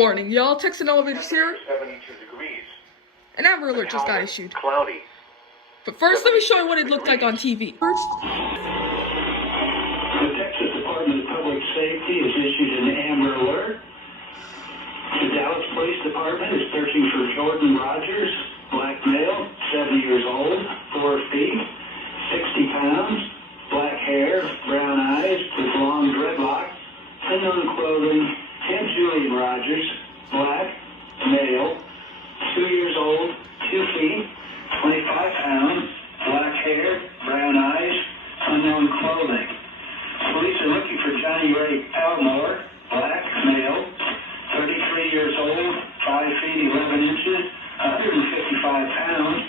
warning. Y'all texting elevators here. 72 degrees. An Amber Alert just got issued. Cloudy. But first, let me show you what it looked like on TV. First, The Texas Department of Public Safety has issued an Amber Alert. The Dallas Police Department is searching for Jordan Rogers, black male, 70 years old, 4 feet, 60 pounds, black hair, brown eyes, with long dreadlocks, unknown clothing, and Julian Rogers, black, male, 2 years old, 2 feet, 25 pounds, black hair, brown eyes, unknown clothing. Police are looking for Johnny Ray Palmore, black, male, 33 years old, 5 feet 11 inches, 155 pounds,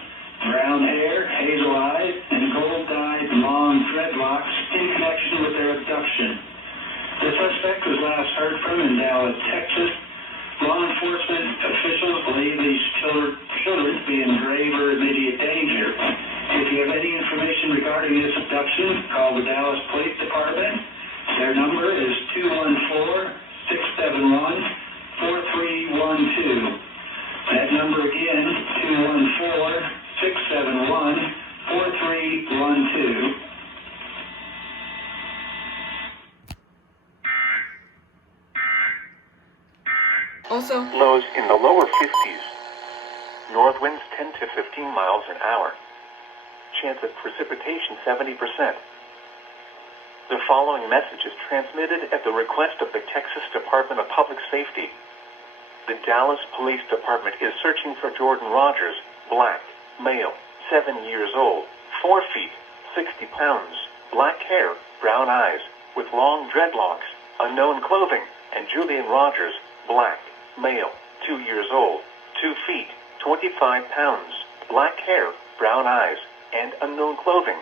brown hair, hazel eyes, and gold-dyed long dreadlocks in connection with their abduction. The suspect was last heard from in Dallas, Texas. Law enforcement officials believe these children to be in grave or immediate danger. If you have any information regarding this abduction, call the Dallas Police Department. Their number is 214-671-4312. That number again, 214-671-4312. also, Lows in the lower 50s. North winds 10 to 15 miles an hour. Chance of precipitation 70%. The following message is transmitted at the request of the Texas Department of Public Safety. The Dallas Police Department is searching for Jordan Rogers, black, male, 7 years old, 4 feet, 60 pounds, black hair, brown eyes, with long dreadlocks, unknown clothing, and Julian Rogers, black, male, 2 years old, 2 feet, 25 pounds, black hair, brown eyes, and unknown clothing.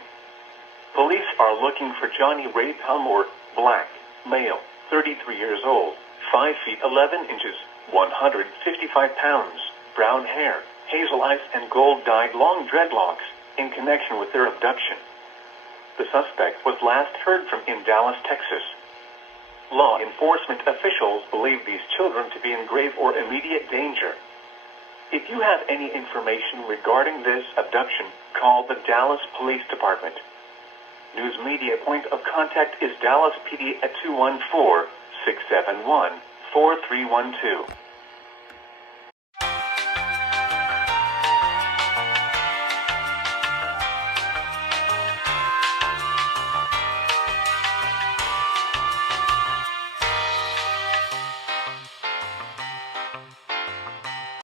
Police are looking for Johnny Ray Palmore, black, male, 33 years old, 5 feet 11 inches, 155 pounds, brown hair, hazel eyes, and gold-dyed long dreadlocks in connection with their abduction. The suspect was last heard from in Dallas, Texas. Law enforcement officials believe these children to be in grave or immediate danger. If you have any information regarding this abduction, call the Dallas Police Department. News media point of contact is Dallas PD at 214-671-4312.